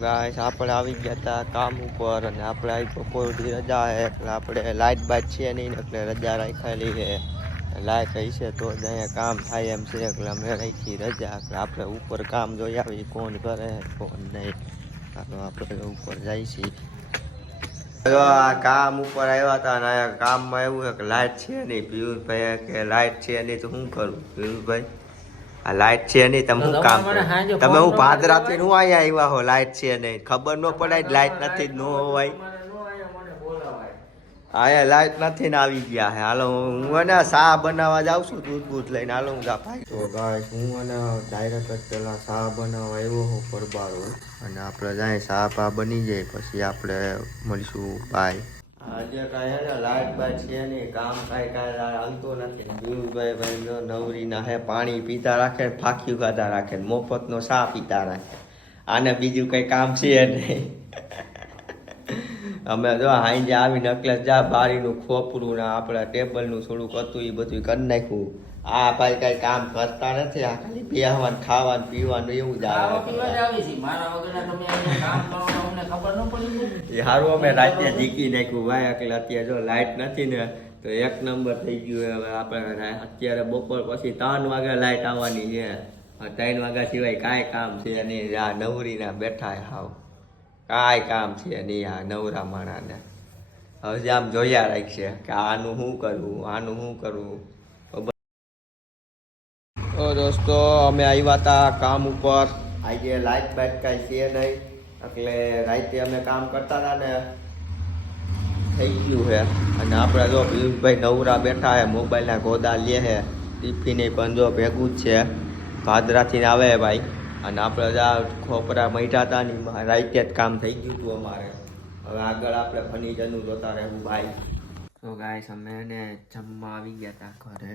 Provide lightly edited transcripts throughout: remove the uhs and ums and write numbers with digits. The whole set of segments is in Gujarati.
ગાઈસ આપણે આવી ગયા હતા કામ ઉપર અને આપણે આજ બપોરની રજા છે એટલે આપણે લાઇટ બાઇટ છે નહીં એટલે રજા રાખેલી છે. લાઇટ હશે તો જ અહીંયા કામ થાય એમ છે એટલે અમે રાખી રજા એટલે આપણે ઉપર કામ જોઈ આવી કોણ કરે કોણ નહીં. ચાલો આપણે ઉપર જાય છીએ. આ કામ ઉપર આવ્યા હતા અને કામમાં એવું છે કે લાઇટ છે નહીં. પિયુષભાઈ કે લાઇટ છે નહીં તો શું કરું પિયુષભાઈ? આ લાઈટ છે નહીં તમે શું કામ કરો? તમે હું ભાત રાતે નું અહીંયા આવ્યા હો લાઈટ છે નહીં ખબર ન પડે લાઈટ નથી ન હોય. અહીંયા લાઈટ નથી ને આવી ગયા હે. હાલો હું એને ચા બનાવવા જાઉં છું દૂધ લઈને. હાલો હું ભાઈ તો ગાય હું અને ડાયરેક્ટ જ પેલા ચા બનાવવા આવ્યો હું પરબારો અને આપણે જાય ચા પા બની જાય પછી આપણે મળીશું ભાઈ. આજે કાંઈ હે ને લાઇટ બાઇટ છે નહીં કામ કાંઈ હાલતો નથી. પિયુષભાઈ ભાઈ જો નવરીના હે પાણી પીતા રાખે ફાંક્યું ખાતા રાખે મફતનો ચા પીતા રાખે. આને બીજું કંઈ કામ છે નહીં. અમે જો હાંજે આવીને એટલે જા બારીનું ખોપરું ને આપણે ટેબલનું થોડુંક હતું એ બધું કરી નાખ્યું. આ ભાઈ કઈ કામ કરતા નથી. આ ખાલી બેહવાનું ખાવાનું પીવાનું એવું જ આવે. સારું અમે રાતે જીકી નાખ્યું ભાઈ એટલે અત્યારે જો લાઇટ નથી ને તો એક નંબર થઈ ગયું. હવે આપણે અત્યારે બપોર પછી 3 વાગે લાઇટ આવવાની છે. 3 વાગ્યા સિવાય કાંઈ કામ છે નહીં. આ નવરીના બેઠા હાવ કાંઈ કામ છે નહીં આ નવરા માણાને. હવે આમ જોયા રાખશે કે આનું શું કરવું આનું શું કરવું. તો દોસ્તો અમે આવ્યા હતા કામ ઉપર. આજે લાઇટ બાઇટ કાંઈ છે નહીં એટલે રાતે અમે કામ કરતા હતા ને થઈ ગયું છે. અને આપણે જો પિયુષભાઈ નવરા બેઠા છે મોબાઈલના ગોદા લે છે ટિફિને પણ જો ભેગું જ છે ભાદરાથી આવે ભાઈ. અને આપણે જ્યાં ખોપરા મટ્યા હતા ને રાતે જ કામ થઈ ગયું હતું અમારે. હવે આગળ આપણે ફર્નિચરનું જોતા રહેવું ભાઈ. તો ગાઈસ અમે એને જમવા આવી ગયા હતા ઘરે.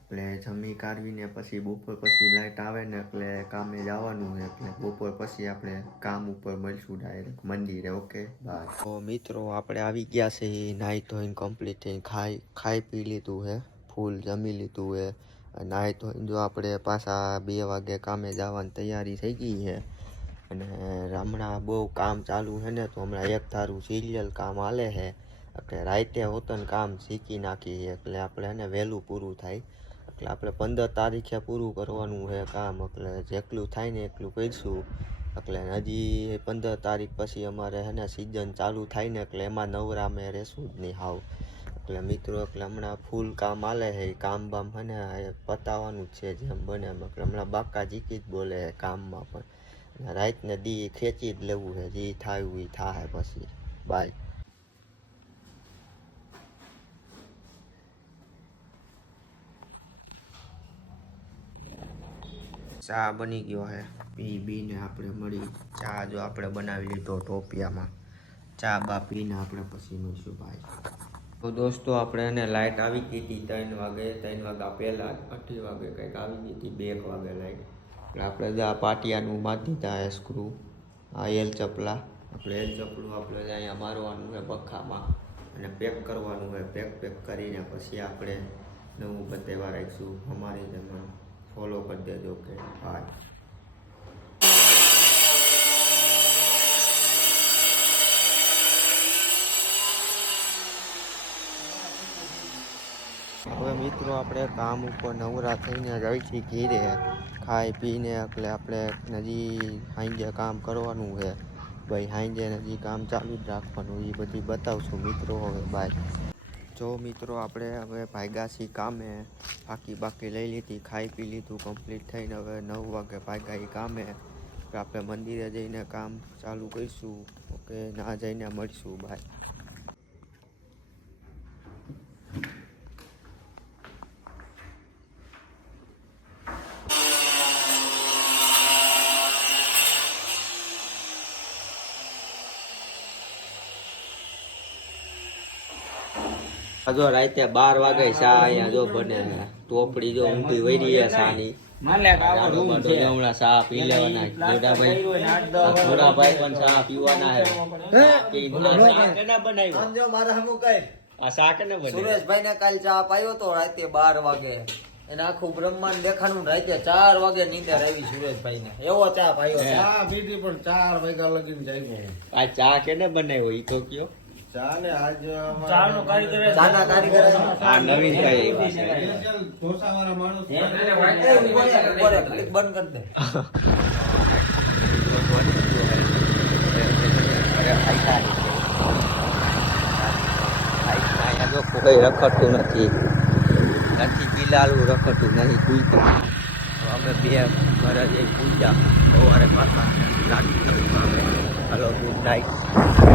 એટલે જમી કાઢવીને પછી બપોર પછી લાઇટ આવે ને એટલે કામે જવાનું છે એટલે બપોર પછી આપણે કામ ઉપર મળશું ડાયરેક્ટ મંદિરે. Okay bye. તો મિત્રો આપણે આવી ગયા છે નાહી ધોઈને કમ્પ્લીટ થઈને ખાઈ પી લીધું છે ફૂલ જમી લીધું છે. નાહી ધોઈને જો આપણે પાછા 2 વાગે કામે જવાની તૈયારી થઈ ગઈ છે. અને હમણાં બહુ કામ ચાલુ છે ને તો હમણાં એક ધારું સિરિયલ કામ હાલે છે એટલે રાતે હોતન કામ શીખી નાખીએ એટલે આપણે એને વહેલું પૂરું થાય. એટલે આપણે 15 તારીખે પૂરું કરવાનું છે કામ એટલે જેટલું થાય ને એટલું કરીશું. એટલે હજી 15 તારીખ પછી અમારે છે ને સિઝન ચાલુ થાય ને એટલે એમાં નવરા અમે રહેશું જ નહીં હાવ. એટલે મિત્રો એટલે હમણાં ફૂલ કામ હાલે છે કામ બામ છે ને પતાવવાનું જ છે જેમ બને એમ. એટલે હમણાં બાકા જીકી જ બોલે છે કામમાં પણ રાતને દી ખેંચી જ લેવું છે જે થાય એ થાય પછી બાય. ચા બની ગયો છે પીને આપણે મળી ચા જો આપણે બનાવી લીધો ટોપિયામાં. ચા બા પીને આપણે પછી મળીશું ભાઈ. તો દોસ્તો આપણે એને લાઇટ આવી ગઈ હતી 3 વાગ્યા પહેલાં 8 વાગે કંઈક આવી ગઈ હતી 2 વાગે લાઇટ. એટલે આપણે આ પાટિયાનું મારી દીધા સ્ક્રૂ. આ એલ ચપલા આપણે એલ ચપલું આપણે અહીંયા મારવાનું છે પખામાં અને પેક કરવાનું છે. પેક કરીને પછી આપણે નવું બતાવવા રાખીશું. અમારી તમે ફોલો કરી દેજો કે બાય. હવે મિત્રો આપણે કામ ઉપર નવરા થઈને જઈ છીએ ઘીરે ખાઈ પીને. એટલે આપણે હજી સાંજે કામ કરવાનું છે ભાઈ. સાંજે હજી કામ ચાલુ જ રાખવાનું એ બધી બતાવશું મિત્રો. હવે બાય. જો મિત્રો આપણે હવે ભાગ્યાસી કામે બાકી લઈ લીધી ખાઈ પી લીધું કમ્પ્લીટ થઈને હવે 9 વાગે ભાગ્યા કામે. આપણે મંદિરે જઈને કામ ચાલુ કરીશું. ઓકે ના જઈને મળીશું બાય. જો રાતે 12 વાગે ચા અહીંયા જો બને ટોપડી જો ઊંધી વળી છે સાની. હમણાં ચા પી લેવાના. થોડાભાઈ પણ ચા પીવાના છે. સુરેશભાઈ ને કાલ ચા પાયો તો રાતે 12 વાગે એને આખું બ્રહ્માંડ દેખાનું રાતે 4 વાગે નીંદર આવી સુરેશભાઈ ને એવો ચા પાયો ચા પીધી પણ 4 વાગ્યા લગીને જાય. આ ચા કેને બનાવ્યો ઈ તો કયો? ચા ને આજ ચાના કારીગર આ નવીન કઈ ઢોસાવાળા માણસ બંધ કરી દે કોઈ રખડતું નથી બિલાડું રખડતું નહીં કૂદતું. અમે બે ઘરે જઈ પૂજા સવારે પાછા. Hello, good night.